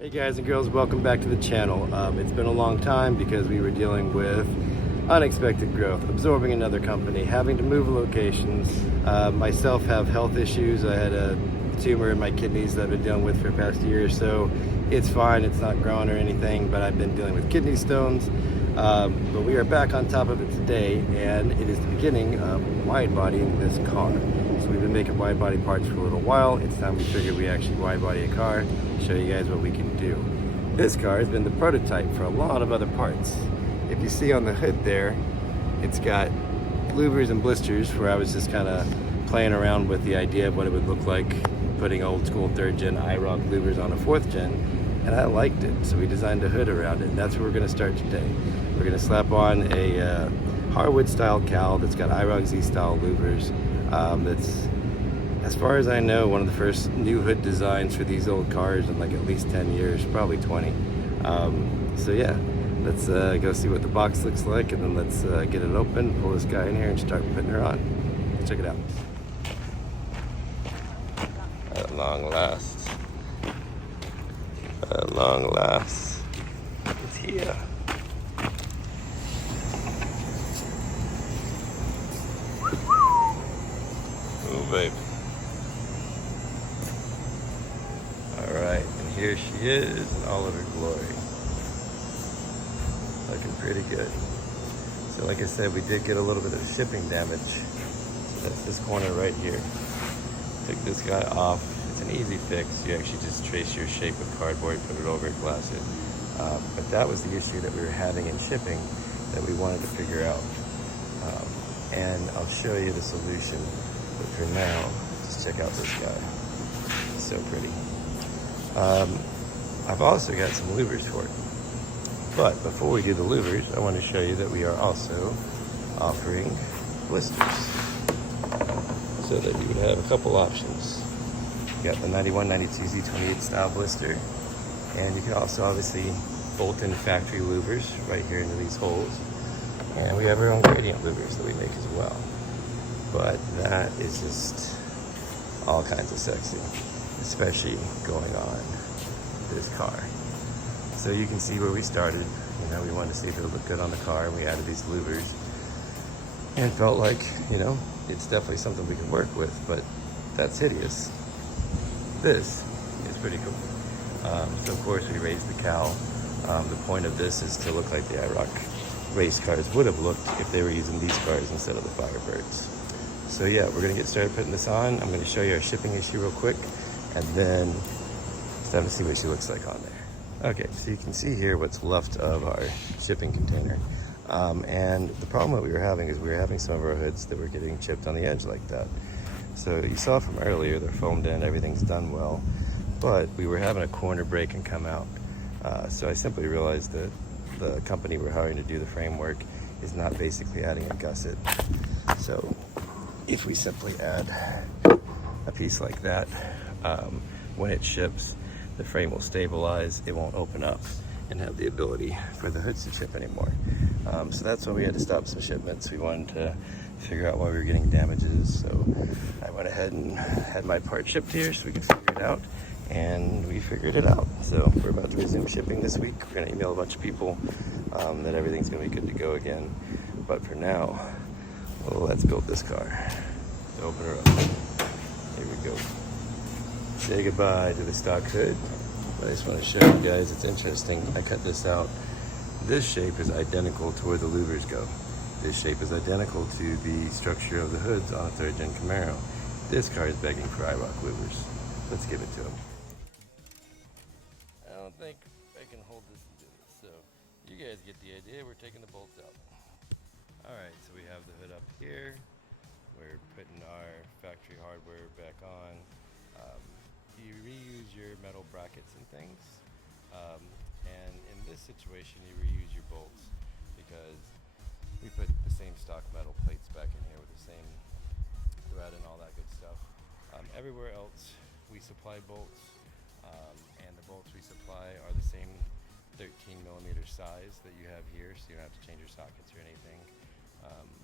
Hey guys and girls, welcome back to the channel. It's been a long time because we were dealing with unexpected growth, absorbing another company, having to move locations. Myself have health issues. I had a tumor in my kidneys that I've been dealing with for the past year or so. It's fine, it's not growing or anything, but I've been dealing with kidney stones. But we are back on top of it today, and it is the beginning of wide-bodying this car. So we've been making wide-body parts for a little while. It's time we figured we actually wide-body a car, show you guys what we can do. This car has been the prototype for a lot of other parts. If you see on the hood there, it's got louvers and blisters where I was just kind of playing around with the idea of what it would look like putting old school 3rd gen IROC louvers on a 4th gen, and I liked it, so we designed a hood around it, and that's where we're going to start today. We're going to slap on a hardwood style cowl that's got IROC Z style louvers. That's, as far as I know, one of the first new hood designs for these old cars in like at least 10 years, probably 20. So yeah, let's go see what the box looks like, and then let's get it open, pull this guy in here and start putting her on. Let's check it out. At long last, it's here. Oh babe. Alright, and here she is in all of her glory. Looking pretty good. So like I said, we did get a little bit of shipping damage. So that's this corner right here. Took this guy off. It's an easy fix. You actually just trace your shape with cardboard, put it over it, glass it. But that was the issue that we were having in shipping that we wanted to figure out. And I'll show you the solution. But for now, just check out this guy. It's so pretty. I've also got some louvers for it. But before we do the louvers, I want to show you that we are also offering blisters, so that you would have a couple options. You got the 91, 92 Z28 style blister, and you can also obviously bolt in factory louvers right here into these holes. And we have our own gradient louvers that we make as well. But that is just all kinds of sexy, especially going on this car. So you can see where we started. You know, we wanted to see if it would look good on the car, and we added these louvers. And felt like, you know, it's definitely something we can work with, but that's hideous. This is pretty cool. So of course we raised the cowl. The point of this is to look like the IROC race cars would have looked if they were using these cars instead of the Firebirds. So yeah, we're gonna get started putting this on. I'm gonna show you our shipping issue real quick, and then it's time to see what she looks like on there. Okay, so you can see here what's left of our shipping container. And the problem that we were having is we were having some of our hoods that were getting chipped on the edge like that. So you saw from earlier, they're foamed in, everything's done well, but we were having a corner break and come out. So I simply realized that the company we're hiring to do the framework is not basically adding a gusset. So if we simply add a piece like that, when it ships, the frame will stabilize, it won't open up and have the ability for the hoods to chip anymore. So that's why we had to stop some shipments. We wanted to figure out why we were getting damages. So I went ahead and had my part shipped here so we could figure it out, and we figured it out. So we're about to resume shipping this week. We're gonna email a bunch of people that everything's gonna be good to go again. But for now, well, let's build this car. So open her up. Here we go. Say goodbye to the stock hood. I just want to show you guys, it's interesting. I cut this out. This shape is identical to where the louvers go. This shape is identical to the structure of the hoods on a 3rd gen Camaro. This car is begging for IROC louvers. Let's give it to him. I don't think I can hold this and do this, so you guys get the idea. We're taking the bolts out. Alright, so we have the hood up here. We're putting our factory hardware back on. You reuse your metal brackets and things, and in this situation you reuse your bolts, because we put the same stock metal plates back in here with the same thread and all that good stuff. Everywhere else we supply bolts, and the bolts we supply are the same 13 millimeter size that you have here, so you don't have to change your sockets or anything.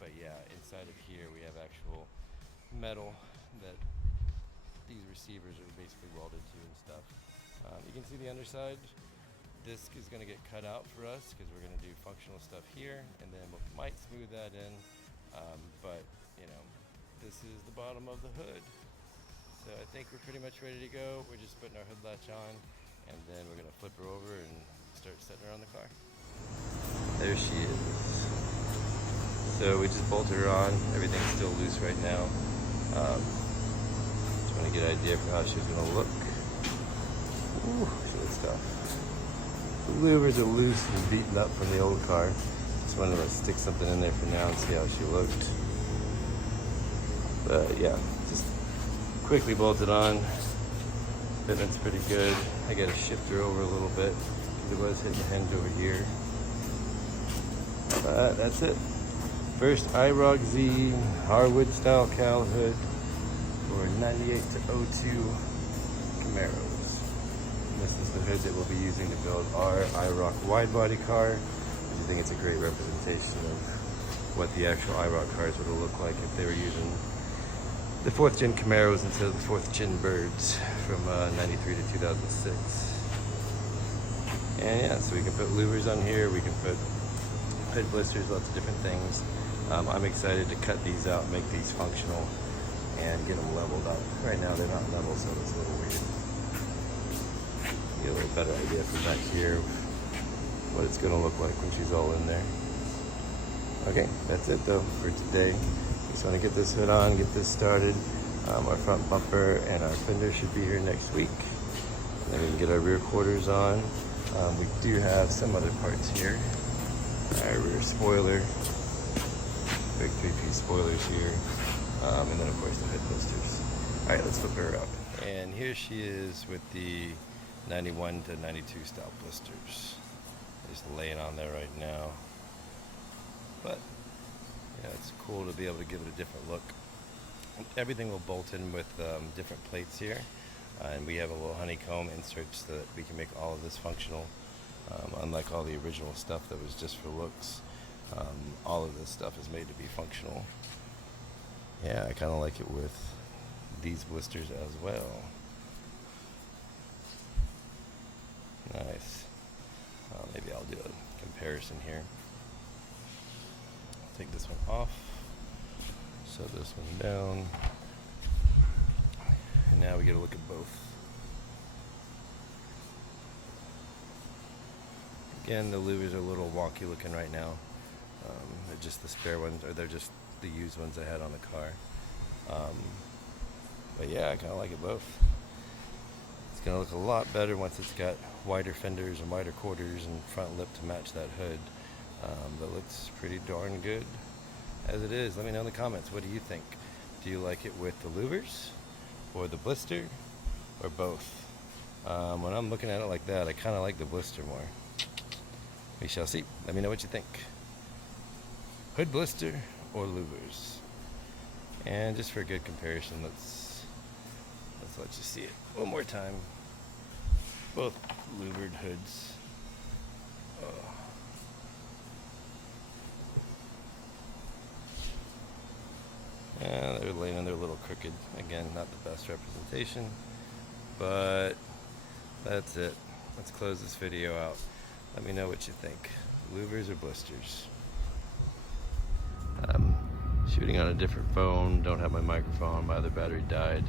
But yeah, inside of here we have actual metal that these receivers are basically welded to and stuff. You can see the underside. Disc is going to get cut out for us because we're going to do functional stuff here, and then we might smooth that in. But you know, this is the bottom of the hood. So I think we're pretty much ready to go. We're just putting our hood latch on, and then we're going to flip her over and start setting her on the car. There she is. So we just bolted her on. Everything's still loose right now. Just want to get an idea of how she's going to look. Ooh, she looks tough. The louvers are loose and beaten up from the old car. Just wanted to stick something in there for now and see how she looked. But yeah, just quickly bolted on. Fitment's pretty good. I got to shift her over a little bit because it was hitting the hinge over here. But that's it. First IROC Z hardwood style cowl hood for 98 to 02 Camaros. This is the hood that we'll be using to build our IROC Widebody car. I think it's a great representation of what the actual IROC cars would have looked like if they were using the 4th gen Camaros instead of the 4th gen Birds from 93 to 2006. And yeah, so we can put louvers on here, we can put hood blisters, lots of different things. I'm excited to cut these out, make these functional, and get them leveled up. Right now they're not level, so it's a little weird. Get a little better idea from back here what it's going to look like when she's all in there. Okay, that's it though for today. Just want to get this hood on, get this started. Our front bumper and our fender should be here next week. And then we can get our rear quarters on. We do have some other parts here. Our rear spoiler, big 3-piece spoilers here, and then of course the hood blisters. All right, let's flip her out. And here she is with the 91 to 92 style blisters. Just laying on there right now. But yeah, it's cool to be able to give it a different look. Everything will bolt in with different plates here, and we have a little honeycomb insert so that we can make all of this functional. Unlike all the original stuff that was just for looks, all of this stuff is made to be functional. Yeah, I kind of like it with these blisters as well. Nice. Maybe I'll do a comparison here. I'll take this one off, set this one down, and now we get a look at both. Again, the louvers are a little wonky looking right now. They're just the spare ones, or they're just the used ones I had on the car. But yeah, I kind of like it both. It's going to look a lot better once it's got wider fenders and wider quarters and front lip to match that hood. That looks pretty darn good as it is. Let me know in the comments, what do you think? Do you like it with the louvers or the blister or both? When I'm looking at it like that, I kind of like the blister more. We shall see. Let me know what you think. Hood blister or louvers? And just for a good comparison, let's let you see it one more time. Both louvered hoods. Oh. Yeah, they're laying there a little crooked. Again, not the best representation, but that's it. Let's close this video out. Let me know what you think. Louvers or blisters? I'm shooting on a different phone. Don't have my microphone. My other battery died.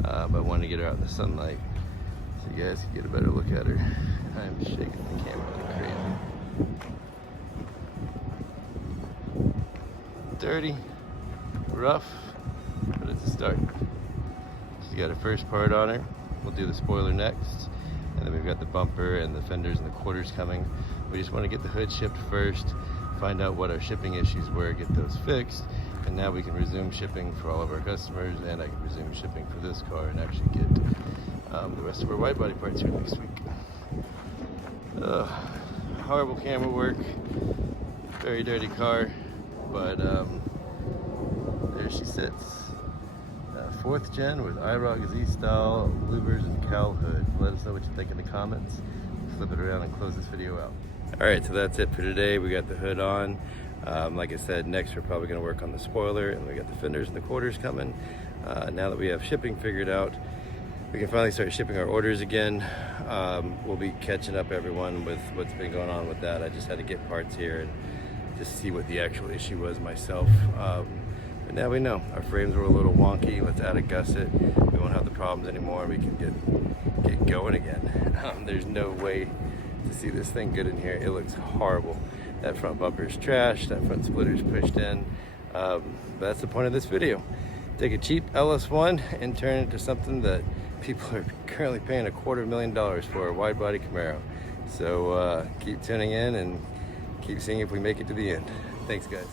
But I wanted to get her out in the sunlight so you guys can get a better look at her. I'm shaking the camera like crazy. Dirty, rough, but it's a start. She's got her first part on her. We'll do the spoiler next. And then we've got the bumper and the fenders and the quarters coming. We just want to get the hood shipped first, find out what our shipping issues were, get those fixed, and now we can resume shipping for all of our customers, and I can resume shipping for this car and actually get the rest of our wide body parts here next week. Horrible camera work, very dirty car, but there she sits. 4th gen with IROC Z style louvers and cowl hood. Let us know what you think in the comments. Flip it around and close this video out. Alright, so that's it for today. We got the hood on. Like I said, next we're probably going to work on the spoiler, and we got the fenders and the quarters coming. Now that we have shipping figured out, we can finally start shipping our orders again. We'll be catching up everyone with what's been going on with that. I just had to get parts here and just see what the actual issue was myself. But now we know our frames were a little wonky. Let's add a gusset. We won't have the problems anymore. We can get going again. There's no way to see this thing good in here. It looks horrible. That front bumper is trashed. That front splitter is pushed in. But that's the point of this video. Take a cheap LS1 and turn it into something that people are currently paying $250,000 for, a wide body Camaro. So keep tuning in and keep seeing if we make it to the end. Thanks, guys.